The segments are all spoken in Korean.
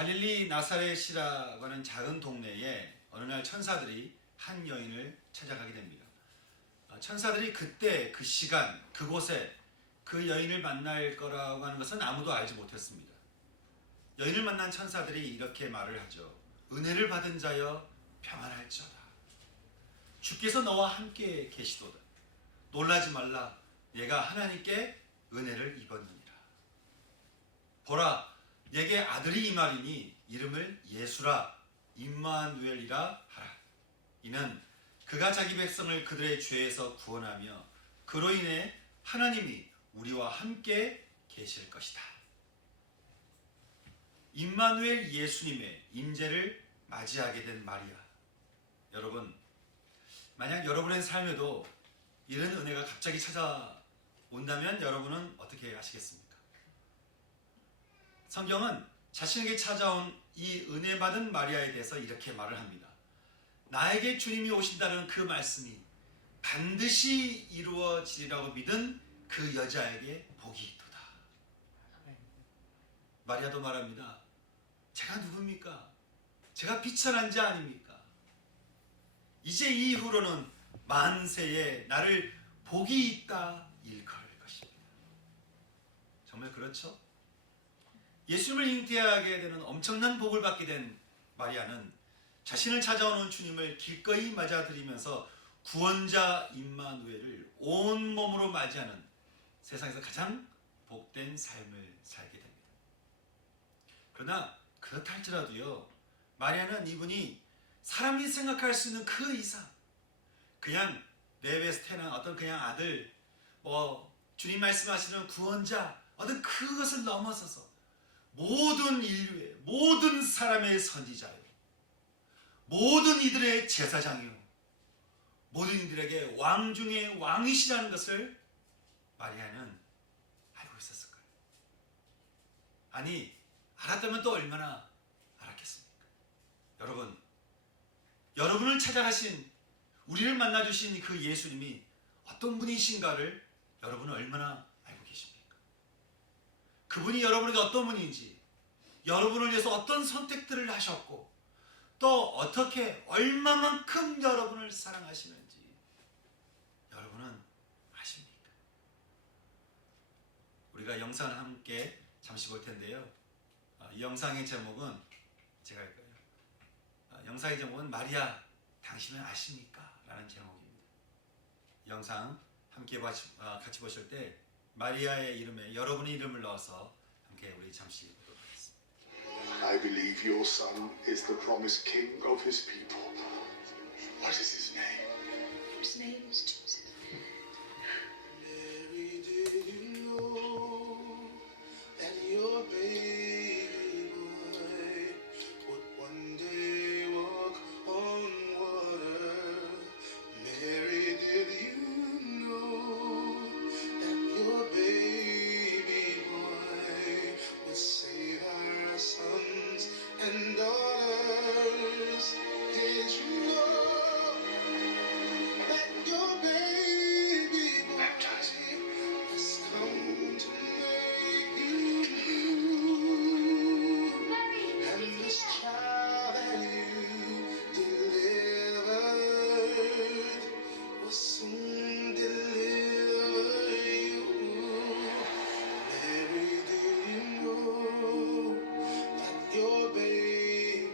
갈릴리 나사렛이라고 하는 작은 동네에 어느 날 천사들이 한 여인을 찾아가게 됩니다. 천사들이 그때 그 시간 그곳에 그 여인을 만날 거라고 하는 것은 아무도 알지 못했습니다. 여인을 만난 천사들이 이렇게 말을 하죠. 은혜를 받은 자여 평안할지어다. 주께서 너와 함께 계시도다. 놀라지 말라. 얘가 하나님께 은혜를 입었느니라. 보라, 내게 아들이 임하리니 이름을 예수라 임마누엘이라 하라. 이는 그가 자기 백성을 그들의 죄에서 구원하며 그로 인해 하나님이 우리와 함께 계실 것이다. 임마누엘 예수님의 임재를 맞이하게 된 마리아. 여러분, 만약 여러분의 삶에도 이런 은혜가 갑자기 찾아온다면 여러분은 어떻게 하시겠습니까? 성경은 자신에게 찾아온 이 은혜 받은 마리아에 대해서 이렇게 말을 합니다. 나에게 주님이 오신다는 그 말씀이 반드시 이루어지리라고 믿은 그 여자에게 복이 있도다. 마리아도 말합니다. 제가 누굽니까? 제가 비천한 자 아닙니까? 이제 이후로는 만세에 나를 복이 있다 일컬 것입니다. 정말 그렇죠? 예수님을 잉태하게 되는 엄청난 복을 받게 된 마리아는 자신을 찾아오는 주님을 기꺼이 맞아들이면서 구원자 임마누엘을 온몸으로 맞이하는 세상에서 가장 복된 삶을 살게 됩니다. 그러나 그렇다 할지라도요, 마리아는 이분이 사람이 생각할 수 있는 그 이상 그냥 내외에서 태어난 어떤 그냥 아들, 주님 말씀하시는 구원자, 어떤 그것을 넘어서서 모든 인류의 모든 사람의 선지자요, 모든 이들의 제사장이요, 모든 이들에게 왕 중에 왕이시라는 것을 마리아는 알고 있었을 거예요. 아니, 알았다면 또 얼마나 알았겠습니까? 여러분, 여러분을 찾아가신, 우리를 만나주신 그 예수님이 어떤 분이신가를 여러분은 얼마나 알고 계십니까? 그분이 여러분에게 어떤 분인지, 여러분을 위해서 어떤 선택들을 하셨고, 또 어떻게 얼마만큼 여러분을 사랑하시는지 여러분은 아십니까? 우리가 영상을 함께 잠시 볼 텐데요. 이 영상의 제목은 제가 할까요? 영상의 제목은 마리아, 당신은 아십니까? 라는 제목입니다. 영상 함께 같이 보실 때 마리아의 이름에 여러분의 이름을 넣어서 함께 우리 잠시 보도록 하겠습니다. I believe your son is the promised king of his people. What is his name? His name is Jesus. Mary, did you know that your baby boy would one day walk on water? Mary, did you know that your baby boy would save our sons and daughters? Did you know that your baby boy has come to make you new? And this child that you delivered will soon deliver you. Mary, do you know that your baby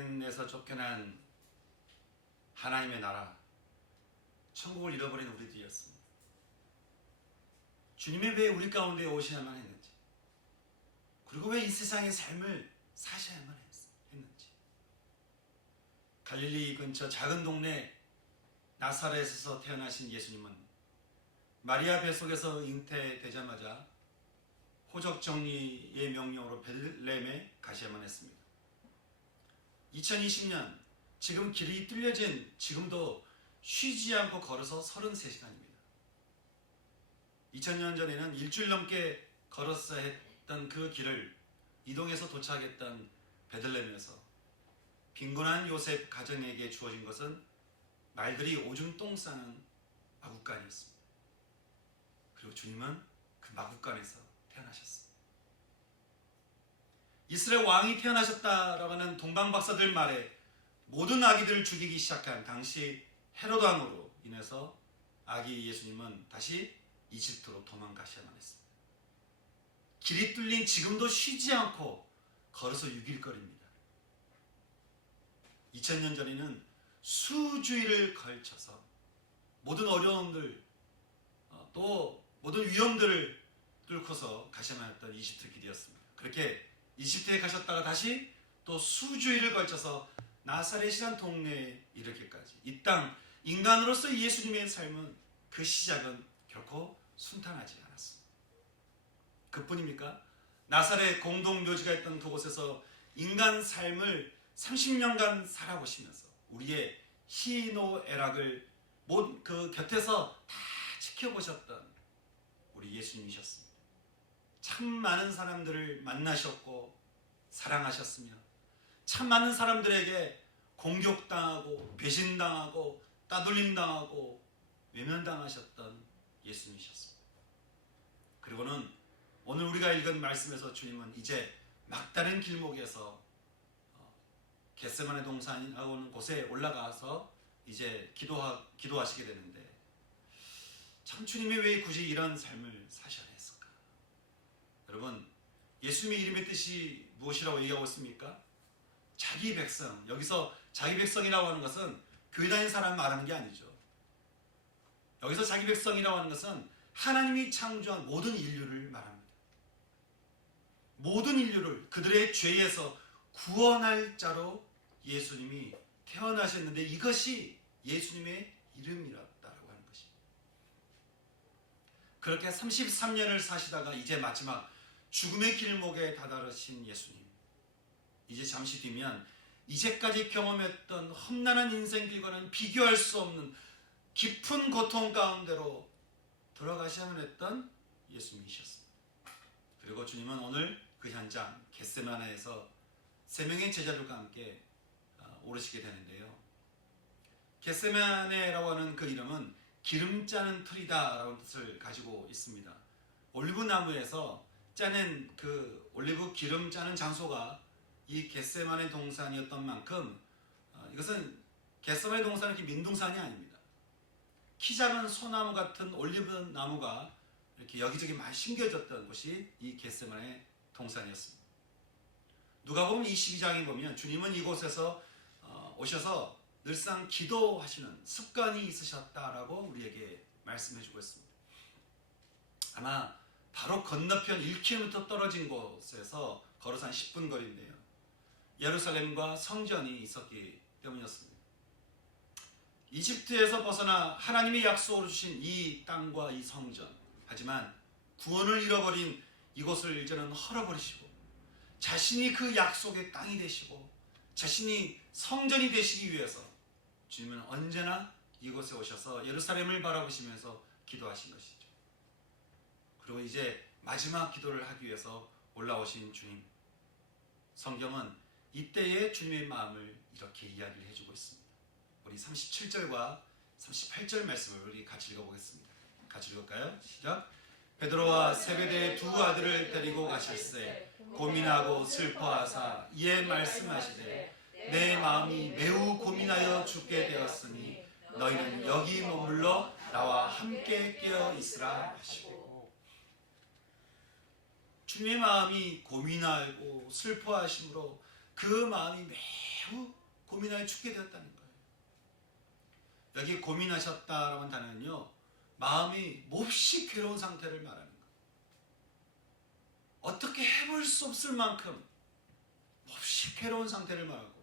에덴에서 쫓겨난 하나님의 나라, 천국을 잃어버린 우리들이었습니다. 주님이 왜 우리 가운데 오셔야만 했는지, 그리고 왜 이 세상의 삶을 사셔야만 했는지. 갈릴리 근처 작은 동네 나사렛에서 태어나신 예수님은 마리아 뱃속에서 잉태되자마자 호적 정리의 명령으로 베들레헴에 가셔야만 했습니다. 2020년 지금 길이 뚫려진 지금도 쉬지 않고 걸어서 33시간입니다. 2000년 전에는 일주일 넘게 걸었어야 했던 그 길을 이동해서 도착했던 베들레헴에서 빈곤한 요셉 가정에게 주어진 것은 말들이 오줌 똥 싸는 마구간이었습니다. 그리고 주님은 그 마구간에서 태어나셨습니다. 이스라엘 왕이 태어나셨다라고 하는 동방박사들 말에 모든 아기들을 죽이기 시작한 당시 헤롯 왕으로 인해서 아기 예수님은 다시 이집트로 도망가셔야만 했습니다. 길이 뚫린 지금도 쉬지 않고 걸어서 6일 거리입니다. 2000년 전에는 수주일을 걸쳐서 모든 어려움들 또 모든 위험들을 뚫고서 가셔야만 했던 이집트 길이었습니다. 그렇게 이집트에 가셨다가 다시 또 수주일을 걸쳐서 나사렛이란 동네에 이르기까지 이 땅 인간으로서 예수님의 삶은 그 시작은 결코 순탄하지 않았습니다. 그뿐입니까? 나사렛 공동묘지가 있던 그곳에서 인간 삶을 30년간 살아보시면서 우리의 희노애락을 그 곁에서 다 지켜보셨던 우리 예수님이셨습니다. 참 많은 사람들을 만나셨고 사랑하셨으며 참 많은 사람들에게 공격당하고 배신당하고 따돌림당하고 외면당하셨던 예수님이셨습니다. 그리고는 오늘 우리가 읽은 말씀에서 주님은 이제 막다른 길목에서 겟세마네 동산이라고 하는 곳에 올라가서 이제 기도하시게 되는데 참 주님이 왜 굳이 이런 삶을 사셔야 했을까? 여러분, 예수님의 이름의 뜻이 무엇이라고 얘기하고 있습니까? 자기 백성. 여기서 자기 백성이라고 하는 것은 교회 다니는 사람 말하는 게 아니죠. 여기서 자기 백성이라고 하는 것은 하나님이 창조한 모든 인류를 말합니다. 모든 인류를 그들의 죄에서 구원할 자로 예수님이 태어나셨는데 이것이 예수님의 이름이었다라고 하는 것입니다. 그렇게 33년을 사시다가 이제 마지막 죽음의 길목에 다다르신 예수님. 이제 잠시 뒤면 이제까지 경험했던 험난한 인생길과는 비교할 수 없는 깊은 고통 가운데로 들어가셔야만 했던 예수님이셨습니다. 그리고 주님은 오늘 그 현장 겟세마네에서 3명의 제자들과 함께 오르시게 되는데요. 겟세마네라고 하는 그 이름은 기름 짜는 틀이다라는 뜻을 가지고 있습니다. 올리브 나무에서 짜낸 그 올리브 기름 짜는 장소가 이 겟세마네 동산이었던 만큼 이것은 겟세마네 동산은 이렇게 민둥산이 아닙니다. 키 작은 소나무 같은 올리브 나무가 이렇게 여기저기 많이 심겨졌던 곳이 이 겟세마네 동산이었습니다. 누가복음 22장에 보면 주님은 이곳에서 오셔서 늘상 기도하시는 습관이 있으셨다라고 우리에게 말씀해주고 있습니다. 아마 바로 건너편 1km 떨어진 곳에서 걸어서 한 10분 거리인데요. 예루살렘과 성전이 있었기 때문이었습니다. 이집트에서 벗어나 하나님이 약속으로 주신 이 땅과 이 성전, 하지만 구원을 잃어버린 이곳을 이제는 헐어버리시고 자신이 그 약속의 땅이 되시고 자신이 성전이 되시기 위해서 주님은 언제나 이곳에 오셔서 예루살렘을 바라보시면서 기도하신 것이죠. 그리고 이제 마지막 기도를 하기 위해서 올라오신 주님. 성경은 이때의 주님의 마음을 이렇게 이야기를 해주고 있습니다. 우리 37절과 38절 말씀을 우리 같이 읽어보겠습니다. 같이 읽을까요? 시작. 베드로와 세베대의 두 아들을 데리고 가실새 고민하고 슬퍼하사 이에 말씀하시되 내 마음이 매우 고민하여 죽게 되었으니 너희는 여기 머물러 나와 함께 깨어 있으라 하시고. 주님의 마음이 고민하고 슬퍼하심으로 그 마음이 매우 고민하여 죽게 되었다는 거예요. 여기 고민하셨다라는 단어는요, 마음이 몹시 괴로운 상태를 말하는 거예요. 어떻게 해볼 수 없을 만큼 몹시 괴로운 상태를 말하고,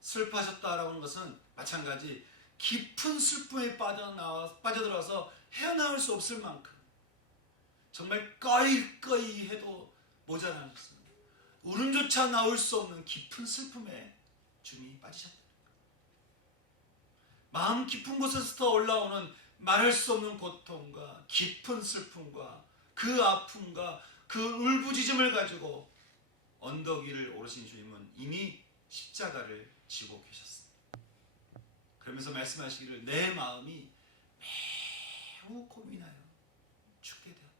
슬퍼하셨다라고 하는 것은 마찬가지 깊은 슬픔에 빠져들어서 헤어나올 수 없을 만큼 정말 꺼이꺼이 해도 모자라셨습니다. 울음조차 나올 수 없는 깊은 슬픔에 주님이 빠지셨다. 마음 깊은 곳에서부터 올라오는 말할 수 없는 고통과 깊은 슬픔과 그 아픔과 그 울부짖음을 가지고 언덕 위를 오르신 주님은 이미 십자가를 지고 계셨습니다. 그러면서 말씀하시기를 내 마음이 매우 고민하여 죽게 되었다.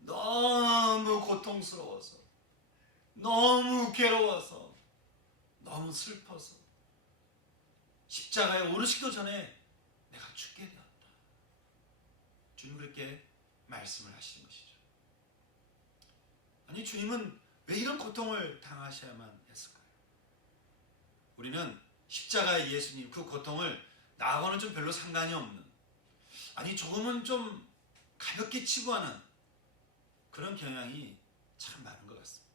너무 고통스러워서, 너무 괴로워서, 너무 슬퍼서 십자가에 오르시기도 전에 내가 죽게 되었다. 주님 그렇게 말씀을 하시는 것이죠. 아니, 주님은 왜 이런 고통을 당하셔야만 했을까요? 우리는 십자가의 예수님 그 고통을 나하고는 좀 별로 상관이 없는, 아니 조금은 좀 가볍게 치부하는 그런 경향이 참 많은 것 같습니다.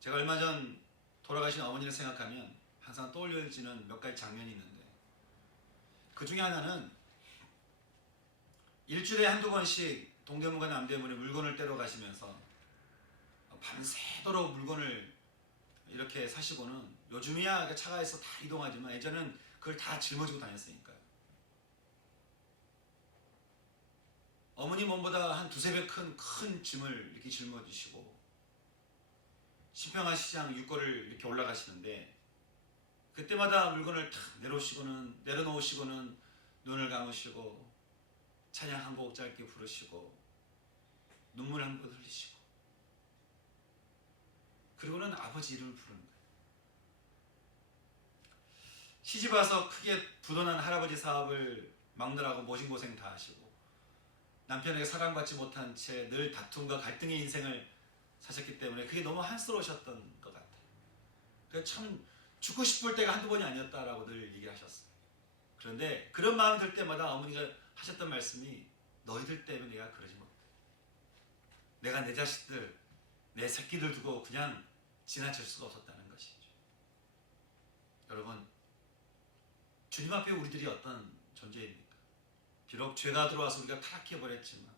제가 얼마 전 돌아가신 어머니를 생각하면 항상 떠올려지는 몇 가지 장면이 있는데, 그 중에 하나는 일주일에 한두 번씩 동대문과 남대문에 물건을 떼러 가시면서 밤새도록 물건을 이렇게 사시고는, 요즘이야 차가에서 다 이동하지만 예전에는 그걸 다 짊어지고 다녔으니까요. 어머니 몸보다 한 두세 배 큰 짐을 이렇게 짊어지시고 신평화 시장 육고를 이렇게 올라가시는데, 그때마다 물건을 탁 내려놓으시고는 눈을 감으시고 찬양 한 곡 짧게 부르시고 눈물 한 번 흘리시고, 그리고는 아버지 이름을 부르는 거예요. 시집 와서 크게 부도난 할아버지 사업을 막느라고 모진고생 다 하시고, 남편에게 사랑받지 못한 채 늘 다툼과 갈등의 인생을 사셨기 때문에 그게 너무 한스러우셨던 것 같아요. 그래서 참 죽고 싶을 때가 한두 번이 아니었다라고 늘 얘기하셨어요. 그런데 그런 마음 들 때마다 어머니가 하셨던 말씀이, 너희들 때문에 내가 그러지 못해. 내가 내 자식들, 내 새끼들 두고 그냥 지나칠 수가 없었다는 것이죠. 여러분, 주님 앞에 우리들이 어떤 존재입니까? 비록 죄가 들어와서 우리가 타락해버렸지만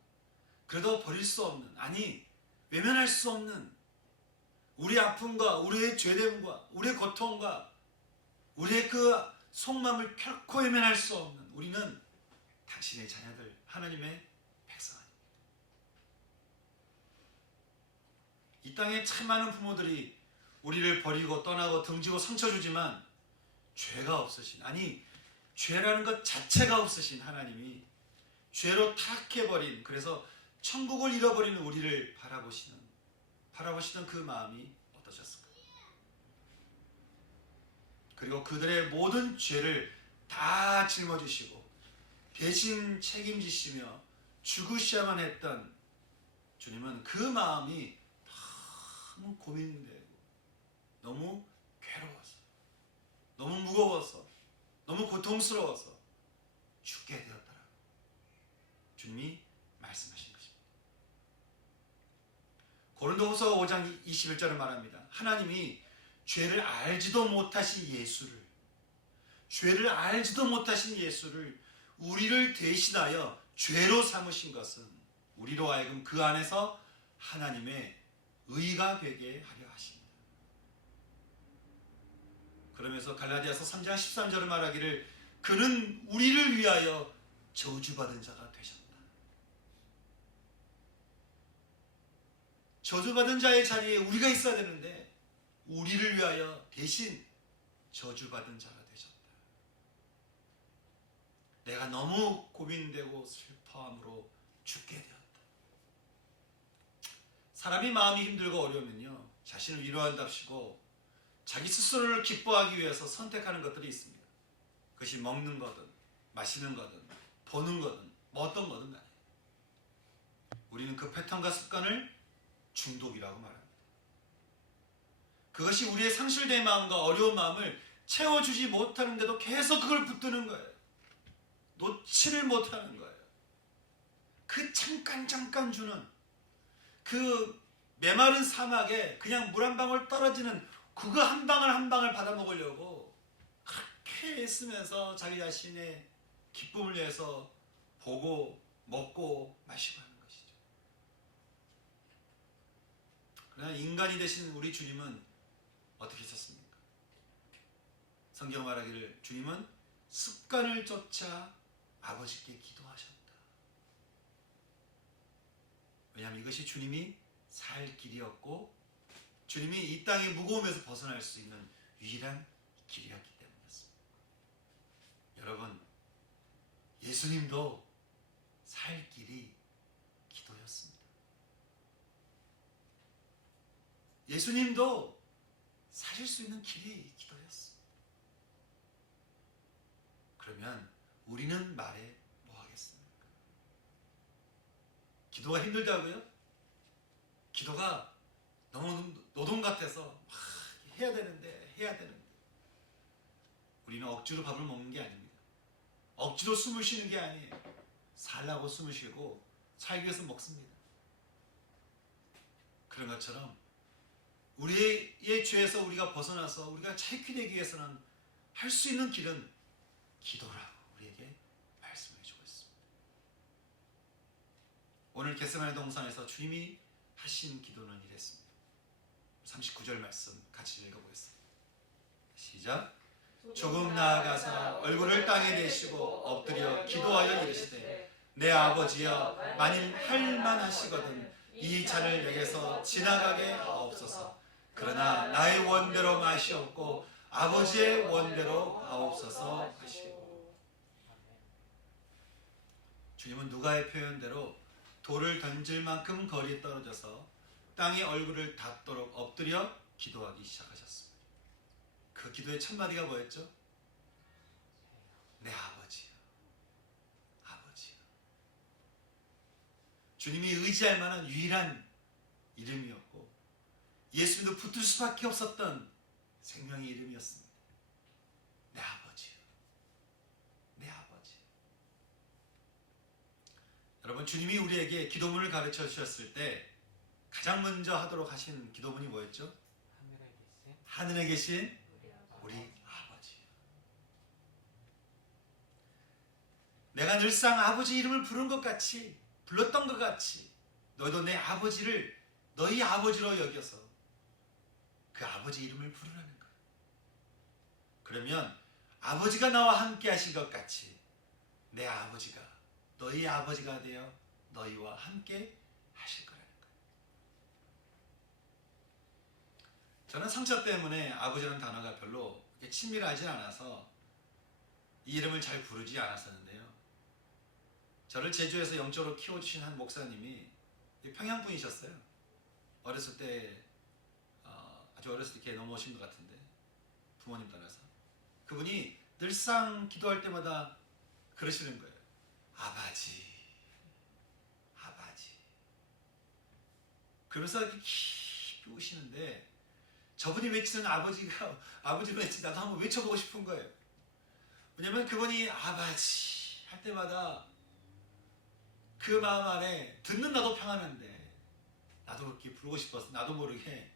그래도 버릴 수 없는, 아니 외면할 수 없는 우리 아픔과 우리의 죄됨과 우리의 고통과 우리의 그 속마음을 결코 외면할 수 없는, 우리는 당신의 자녀들, 하나님의 백성 아닙니까? 이 땅에 참 많은 부모들이 우리를 버리고 떠나고 등지고 상처 주지만 죄가 없으신, 아니 죄라는 것 자체가 없으신 하나님이 죄로 타락해버린, 그래서 천국을 잃어버리는 우리를 바라보시던 그 마음이 어떠셨을까요? 그리고 그들의 모든 죄를 다 짊어지시고 대신 책임지시며 죽으셔야만 했던 주님은 그 마음이 너무 고민되고 너무 괴로워서, 너무 무거워서, 너무 고통스러워서 죽게 되었더라고요. 주님이 말씀하신 것입니다. 고린도후서 5장 21절을 말합니다. 하나님이 죄를 알지도 못하신 예수를 우리를 대신하여 죄로 삼으신 것은 우리로 하여금 그 안에서 하나님의 의가 되게 하려 하십니다. 그러면서 갈라디아서 3장 13절을 말하기를, 그는 우리를 위하여 저주받은 자가 되셨다. 저주받은 자의 자리에 우리가 있어야 되는데 우리를 위하여 대신 저주받은 자가 되셨다. 내가 너무 고민되고 슬퍼함으로 죽게 되었다. 사람이 마음이 힘들고 어려우면요, 자신을 위로한답시고 자기 스스로를 기뻐하기 위해서 선택하는 것들이 있습니다. 그것이 먹는 거든 마시는 거든 보는 거든 뭐 어떤 거든 간에 우리는 그 패턴과 습관을 중독이라고 말합니다. 그것이 우리의 상실된 마음과 어려운 마음을 채워주지 못하는데도 계속 그걸 붙드는 거예요. 놓지를 못하는 거예요. 그 잠깐 주는 그 메마른 사막에 그냥 물 한 방울 떨어지는 그거 한 방울 받아 먹으려고 그렇게 애쓰면서 자기 자신의 기쁨을 위해서 보고 먹고 마시고 하는 것이죠. 그러나 인간이 되신 우리 주님은 어떻게 하셨습니까? 성경 말하기를 주님은 습관을 쫓아 아버지께 기도하셨다. 왜냐하면 이것이 주님이 살 길이었고 주님이 이 땅의 무거움에서 벗어날 수 있는 유일한 길이었기 때문이었습니다. 여러분, 예수님도 살 길이 기도였습니다. 예수님도 사실 수 있는 길이 기도였습니다. 그러면 우리는 말해 뭐 하겠습니까? 기도가 힘들다고요? 기도가 너무 노동 같아서 막 해야 되는데 우리는 억지로 밥을 먹는 게 아닙니다. 억지로 숨을 쉬는 게 아니에요. 살라고 숨을 쉬고 살기 위해서 먹습니다. 그런 것처럼 우리의 죄에서 우리가 벗어나서 우리가 자유케 되기 위해서는 할 수 있는 길은 기도라고 우리에게 말씀해 주고 있습니다. 오늘 겟세마네 동산에서 주님이 하신 기도는 이랬습니다. 39절 말씀 같이 읽어보겠습니다. 시작. 조금 나아가사 얼굴을 땅에 대시고 엎드려 기도하여 이르시되 내 아버지여 만일 할 만하시거든 이 잔을 내게서 지나가게 하옵소서. 그러나 나의 원대로 마시옵고 아버지의 원대로 하옵소서 하시고. 주님은 누가의 표현대로 돌을 던질 만큼 거리에 떨어져서 땅에 얼굴을 닿도록 엎드려 기도하기 시작하셨습니다. 그 기도의 첫마디가 뭐였죠? 내 아버지요. 아버지요. 주님이 의지할 만한 유일한 이름이었고 예수님도 붙을 수밖에 없었던 생명의 이름이었습니다. 내 아버지요. 내 아버지. 여러분, 주님이 우리에게 기도문을 가르쳐 주셨을 때 가장 먼저 하도록 하신 기도문이 뭐였죠? 하늘에 계신 우리 아버지. 내가 늘상 아버지 이름을 부른 것 같이 불렀던 것 같이 너희도 내 아버지를 너희 아버지로 여겨서 그 아버지 이름을 부르라는 거예요. 그러면 아버지가 나와 함께 하신 것 같이 내 아버지가 너희 아버지가 되어 너희와 함께 하실 거라는 거예요. 저는 상처 때문에 아버지라는 단어가 별로 친밀하지 않아서 이 이름을 잘 부르지 않았었는데요. 저를 제주에서 영적으로 키워주신 한 목사님이 평양 분이셨어요. 어렸을 때 아주 어렸을 때 이렇게 넘어오신 것 같은데 부모님 따라서 그분이 늘상 기도할 때마다 그러시는 거예요. 아버지, 아버지. 그러면서 이렇게 깊이 우시는데 저분이 외치는 아버지 외치 나도 한번 외쳐보고 싶은 거예요. 왜냐면 그분이 아버지 할 때마다 그 마음 안에 듣는 나도 평안한데 나도 그렇게 부르고 싶어서 나도 모르게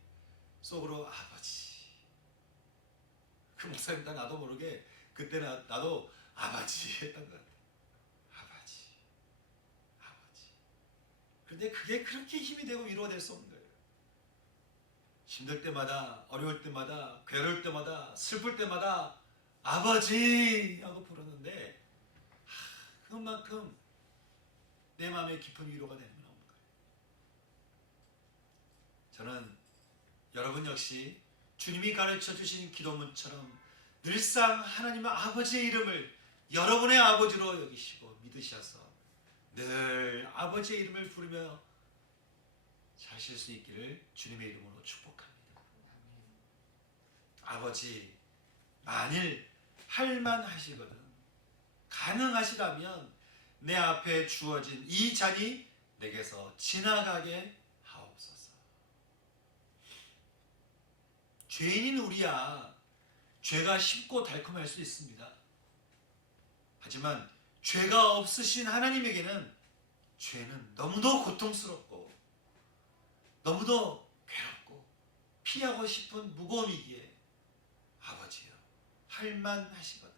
속으로 아버지. 그 목사님도 나도 모르게 그때 나도 아버지 했던 것 같아요. 아버지. 그런데 그게 그렇게 힘이 되고 위로가 될 수 없는 거예요. 힘들 때마다, 어려울 때마다, 괴로울 때마다, 슬플 때마다 아버지 하고 부르는데 그것만큼 내 마음에 깊은 위로가 되는 건 없는 거예요. 저는 여러분 역시 주님이 가르쳐 주신 기도문처럼 늘상 하나님의 아버지의 이름을 여러분의 아버지로 여기시고 믿으셔서 늘 아버지의 이름을 부르며 사실 수 있기를 주님의 이름으로 축복합니다. 아버지, 만일 할만하시거든 가능하시다면 내 앞에 주어진 이 잔이 내게서 지나가게 하옵소서. 죄인인 우리야 죄가 쉽고 달콤할 수 있습니다. 하지만 죄가 없으신 하나님에게는 죄는 너무도 고통스럽고 너무도 괴롭고 피하고 싶은 무거움이기에 아버지여 할만하시거든.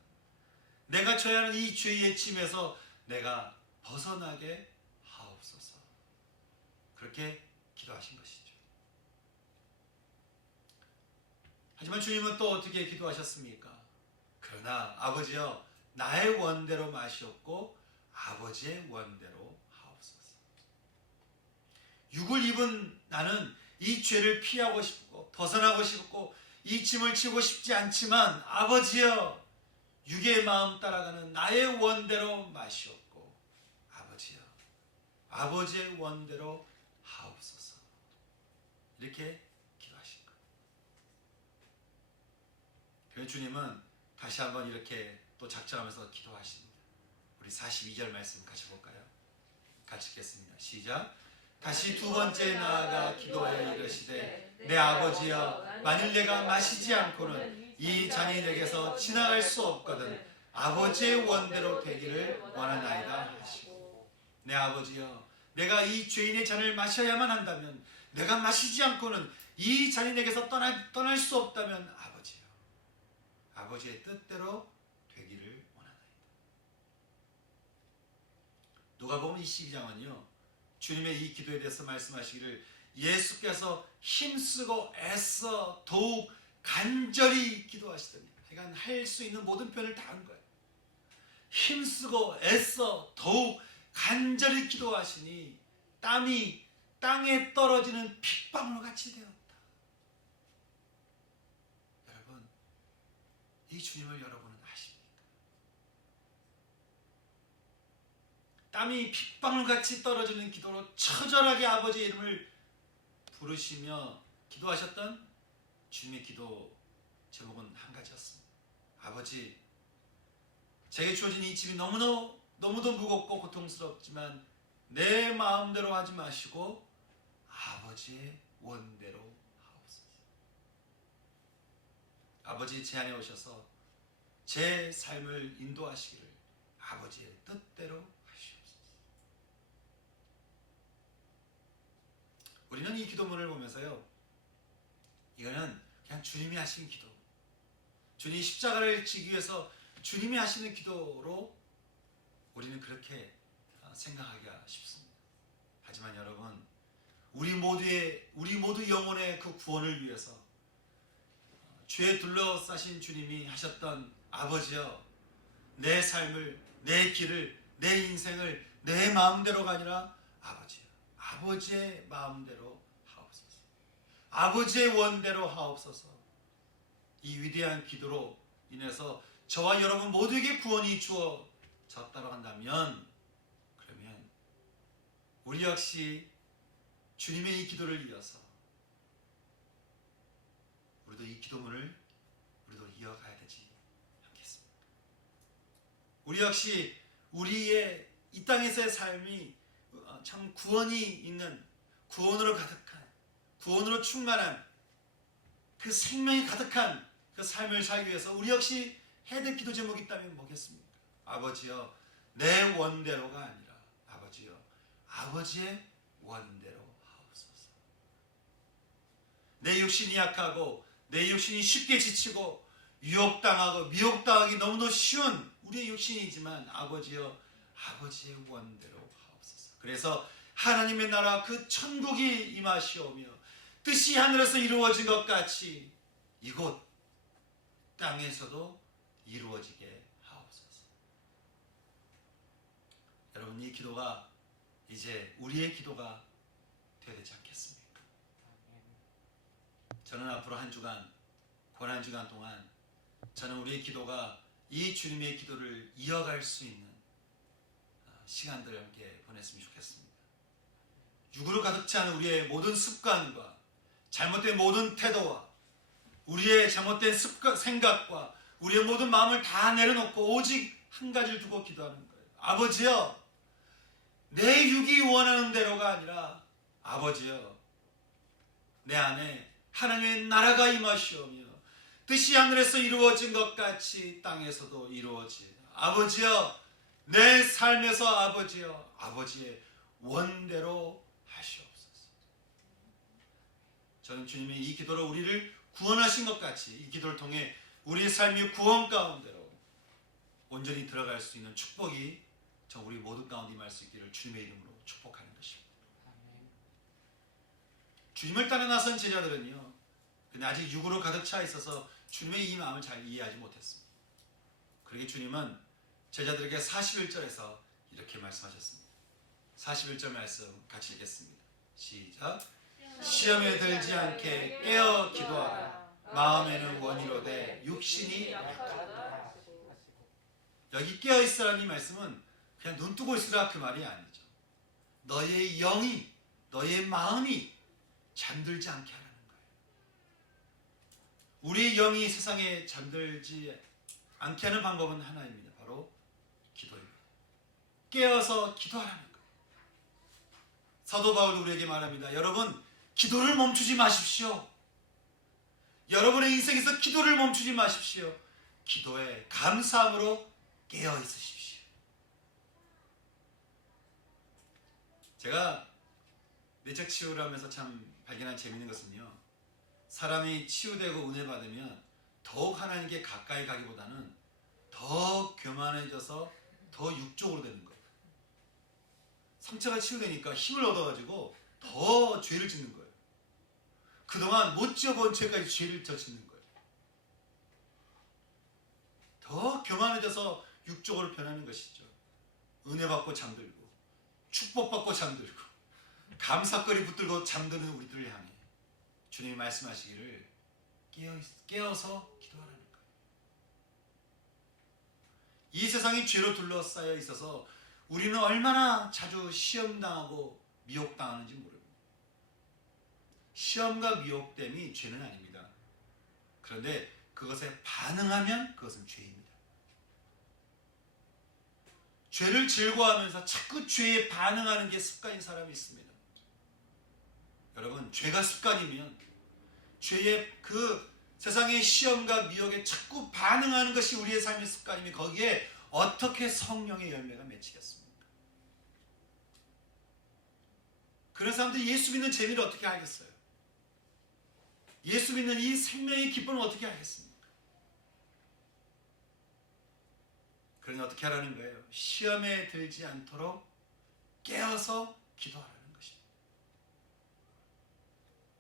내가 져야 하는 이 죄의 짐에서 내가 벗어나게 하옵소서. 그렇게 기도하신 것이죠. 하지만 주님은 또 어떻게 기도하셨습니까? 그러나 아버지여 나의 원대로 마시옵고 아버지의 원대로 하옵소서. 육을 입은 나는 이 죄를 피하고 싶고 벗어나고 싶고 이 짐을 지고 싶지 않지만 아버지여 육의 마음 따라가는 나의 원대로 마시옵고 아버지여 아버지의 원대로 하옵소서. 이렇게 기도하신 거예요. 그래서 주님은 다시 한번 이렇게 또 작정하면서 기도하십니다. 우리 42절 말씀 같이 볼까요? 같이 읽겠습니다. 시작. 다시 두 번째 나아가 기도하여 이르시되 내 아버지여 만일 내가 마시지 않고는 이 잔이 내게서 지나갈 수 없거든 아버지의 원대로 되기를 원하나이다 하시고 내 아버지여 내가 이 죄인의 잔을 마셔야만 한다면 내가 마시지 않고는 이 잔이 내게서 떠날 수 없다면 아버지여 아버지의 뜻대로 되기를 원하나이다. 누가복음 22장은요 주님의 이 기도에 대해서 말씀하시기를 예수께서 힘쓰고 애써 더욱 간절히 기도하시더니 그러니까 할 수 있는 모든 표현을 다 한 거예요. 힘쓰고 애써 더욱 간절히 기도하시니 땀이 땅에 떨어지는 핏방울 같이 되었다. 여러분 이 주님을 여러분은 아십니까? 땀이 핏방울같이 떨어지는 기도로 처절하게 아버지의 이름을 부르시며 기도하셨던 주님의 기도 제목은 한 가지였습니다. 아버지, 제게 주어진 이 짐이 너무도 무겁고 고통스럽지만 내 마음대로 하지 마시고 아버지의 원대로 하옵소서. 아버지 제 안에 오셔서 제 삶을 인도하시기를 아버지의 뜻대로 하시옵소서. 우리는 이 기도문을 보면서요, 이거는 그냥 주님이 하신 기도, 주님이 십자가를 지기 위해서 주님이 하시는 기도로 우리는 그렇게 생각하기가 쉽습니다. 하지만 여러분, 우리 모두 영혼의 그 구원을 위해서 죄에 둘러싸신 주님이 하셨던 아버지여, 내 삶을, 내 길을, 내 인생을 내 마음대로가 아니라 아버지여, 아버지의 마음대로 하옵소서, 아버지의 원대로 하옵소서. 이 위대한 기도로 인해서 저와 여러분 모두에게 구원이 주어졌다고 한다면, 그러면 우리 역시 주님의 이 기도를 이어서 우리도 이 기도문을 우리도 이어가야 되지 않겠습니까? 우리 역시 우리의 이 땅에서의 삶이 참 구원이 있는, 구원으로 가득한, 구원으로 충만한, 그 생명이 가득한 그 삶을 살기 위해서 우리 역시 해야 될 기도 제목이 있다면 뭐겠습니까? 아버지여, 내 원대로가 아니라 아버지여, 아버지의 원대로 하옵소서. 내 육신이 약하고 내 육신이 쉽게 지치고 유혹당하고 미혹당하기 너무도 쉬운 우리의 육신이지만 아버지여, 아버지의 원대로 하옵소서. 그래서 하나님의 나라 그 천국이 임하시오며 뜻이 하늘에서 이루어진 것 같이 이곳 땅에서도 이루어지게 하옵소서. 여러분, 이 기도가 이제 우리의 기도가 되어야 되지 않겠습니까? 저는 앞으로 한 주간, 고난 주간 동안 저는 우리의 기도가 이 주님의 기도를 이어갈 수 있는 시간들을 함께 보냈으면 좋겠습니다. 육으로 가득 찬 우리의 모든 습관과 잘못된 모든 태도와 우리의 잘못된 생각과 우리의 모든 마음을 다 내려놓고 오직 한 가지를 두고 기도하는 거예요. 아버지여, 내 육이 원하는 대로가 아니라 아버지여, 내 안에 하나님의 나라가 임하시오며 뜻이 하늘에서 이루어진 것 같이 땅에서도 이루어지이다. 아버지여, 내 삶에서 아버지여, 아버지의 원대로 하시옵소서. 저는 주님의 이 기도로 우리를 구원하신 것 같이 이 기도를 통해 우리의 삶이 구원 가운데로 온전히 들어갈 수 있는 축복이 저 우리 모두 가운데 임할 수 있기를 주님의 이름으로 축복하는 것입니다. 주님을 따라 나선 제자들은요, 근데 아직 육으로 가득 차 있어서 주님의 이 마음을 잘 이해하지 못했습니다. 그러기에 주님은 제자들에게 41절에서 이렇게 말씀하셨습니다. 41절 말씀 같이 읽겠습니다. 시작. 시험에 들지 않게 깨어 기도하라. 마음에는 원이로되 육신이 약하다. 여기 깨어 있으라는 이 말씀은 그냥 눈 뜨고 있으라 그 말이 아니죠. 너의 영이, 너의 마음이 잠들지 않게 하라는 거예요. 우리의 영이 세상에 잠들지 않게 하는 방법은 하나입니다. 바로 기도입니다. 깨어서 기도하라는 거예요. 사도 바울이 우리에게 말합니다. 여러분, 기도를 멈추지 마십시오. 여러분의 인생에서 기도를 멈추지 마십시오. 기도에 감사함으로 깨어 있으십시오. 제가 내적 치유를 하면서 참 발견한 재미있는 것은요, 사람이 치유되고 은혜 받으면 더욱 하나님께 가까이 가기보다는 더 교만해져서 더 육적으로 되는 거예요. 상처가 치유되니까 힘을 얻어가지고 더 죄를 짓는 거예요. 그동안 못 지어본 죄까지 죄를 더 짓는 거예요. 더 교만해져서 육적으로 변하는 것이죠. 은혜 받고 잠들고 축복 받고 잠들고 감사거리 붙들고 잠드는 우리들을 향해 주님이 말씀하시기를 깨어서 기도하라는 거예요. 이 세상이 죄로 둘러싸여 있어서 우리는 얼마나 자주 시험당하고 미혹당하는지 모릅니다. 시험과 미혹됨이 죄는 아닙니다. 그런데 그것에 반응하면 그것은 죄입니다. 죄를 즐거워하면서 자꾸 죄에 반응하는 게 습관인 사람이 있습니다. 여러분, 죄가 습관이면 죄의 그 세상의 시험과 미혹에 자꾸 반응하는 것이 우리의 삶의 습관이면 거기에 어떻게 성령의 열매가 맺히겠습니까? 그런 사람들이 예수 믿는 재미를 어떻게 알겠어요? 예수 믿는 이 생명의 기쁨을 어떻게 알겠습니까? 그러니 어떻게 하라는 거예요? 시험에 들지 않도록 깨어서 기도하라는 것입니다.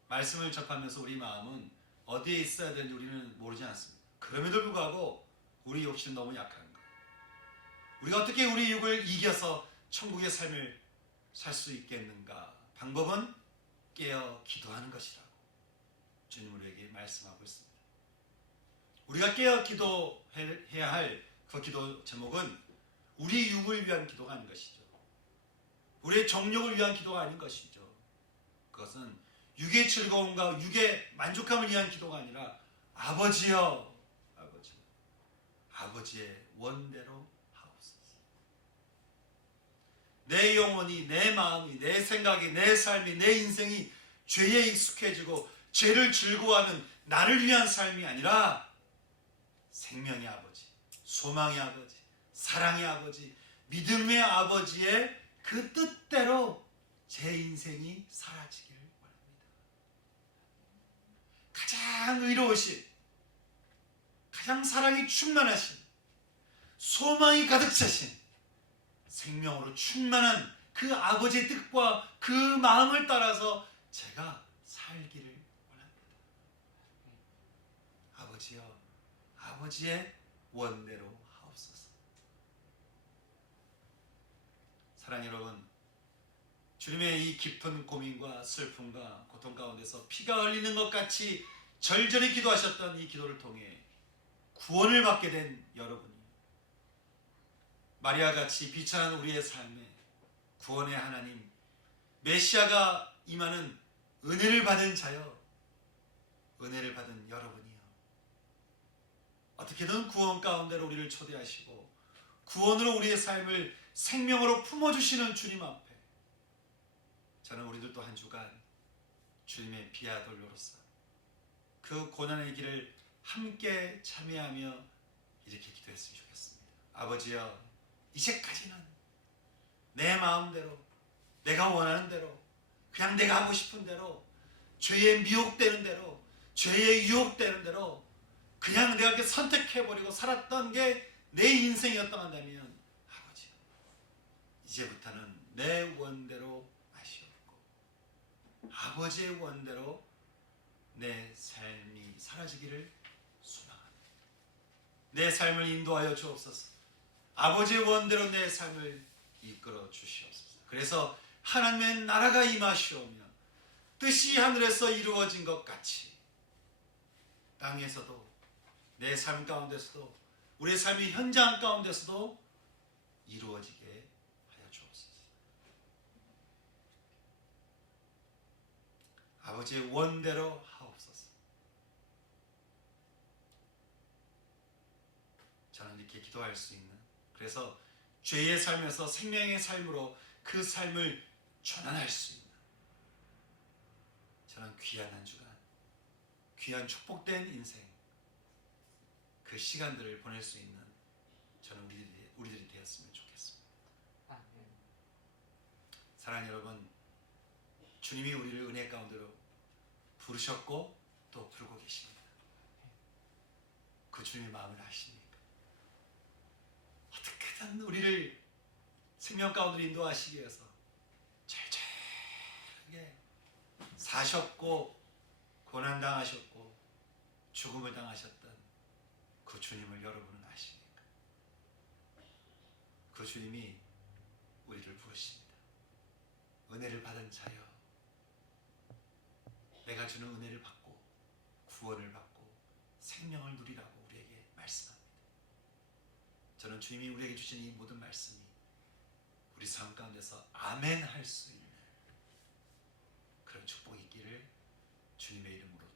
말씀을 접하면서 우리 마음은 어디에 있어야 되는지 우리는 모르지 않습니다. 그럼에도 불구하고 우리 욕심은 너무 약한 거예요. 우리가 어떻게 우리 육을 이겨서 천국의 삶을 살 수 있겠는가? 방법은 깨어 기도하는 것이라고 주님 우리에게 말씀하고 있습니다. 우리가 깨어 기도해야 할 그 기도 제목은 우리 육을 위한 기도가 아닌 것이죠. 우리의 정욕을 위한 기도가 아닌 것이죠. 그것은 육의 즐거움과 육의 만족함을 위한 기도가 아니라 아버지여, 아버지의 원대로 하옵소서. 내 영혼이, 내 마음이, 내 생각이, 내 삶이, 내 인생이 죄에 익숙해지고 죄를 즐거워하는 나를 위한 삶이 아니라 생명의 아버지, 소망의 아버지, 사랑의 아버지, 믿음의 아버지의 그 뜻대로 제 인생이 사라지길 원합니다. 가장 의로우신, 가장 사랑이 충만하신, 소망이 가득 차신, 생명으로 충만한 그 아버지의 뜻과 그 마음을 따라서 제가 살기를 원합니다. 아버지여, 아버지의 원대로 하옵소서. 사랑하는 여러분, 주님의 이 깊은 고민과 슬픔과 고통 가운데서 피가 흘리는 것 같이 절절히 기도하셨던 이 기도를 통해 구원을 받게 된 여러분이 마리아같이 비천한 우리의 삶에 구원의 하나님, 메시아가 임하는 은혜를 받은 자여, 은혜를 받은 여러분이요, 어떻게든 구원 가운데로 우리를 초대하시고 구원으로 우리의 삶을 생명으로 품어주시는 주님 앞에 저는 우리들도 한 주간 주님의 비아돌로로서 그 고난의 길을 함께 참여하며 이렇게 기도했으면 좋겠습니다. 아버지여, 이제까지는 내 마음대로, 내가 원하는 대로, 그냥 내가 하고 싶은 대로, 죄에 미혹되는 대로, 죄에 유혹되는 대로 그냥 내가 이렇게 선택해버리고 살았던 게 내 인생이었다고 한다면, 아버지, 이제부터는 내 원대로 하시옵고 아버지의 원대로 내 삶이 사라지기를 소망합니다. 내 삶을 인도하여 주옵소서. 아버지의 원대로 내 삶을 이끌어 주시옵소서. 그래서 하나님의 나라가 임하시오며 뜻이 하늘에서 이루어진 것 같이 땅에서도, 내 삶 가운데서도, 우리의 삶의 현장 가운데서도 이루어지게 하여 주옵소서. 아버지의 원대로 하옵소서. 저는 이렇게 기도할 수 있는, 그래서 죄의 삶에서 생명의 삶으로 그 삶을 전환할 수 있는, 저는 귀한 한 주간, 귀한 축복된 인생, 그 시간들을 보낼 수 있는 저는 우리들이 되었으면 좋겠습니다. 아멘. 사랑하는 여러분, 주님이 우리를 은혜 가운데로 부르셨고 또 부르고 계십니다. 그 주님의 마음을 아십니까? 어떻게든 우리를 생명 가운데로 인도하시기 위해서 철저하게 사셨고 고난당하셨고 죽음을 당하셨던 그 주님을 여러분은 아십니까? 그 주님이 우리를 부르십니다. 은혜를 받은 자여, 내가 주는 은혜를 받고 구원을 받고 생명을 누리라고 우리에게 말씀합니다. 저는 주님이 우리에게 주신 이 모든 말씀이 우리 삶 가운데서 아멘 할 수 있는 그런 축복이 있기를 주님의 이름으로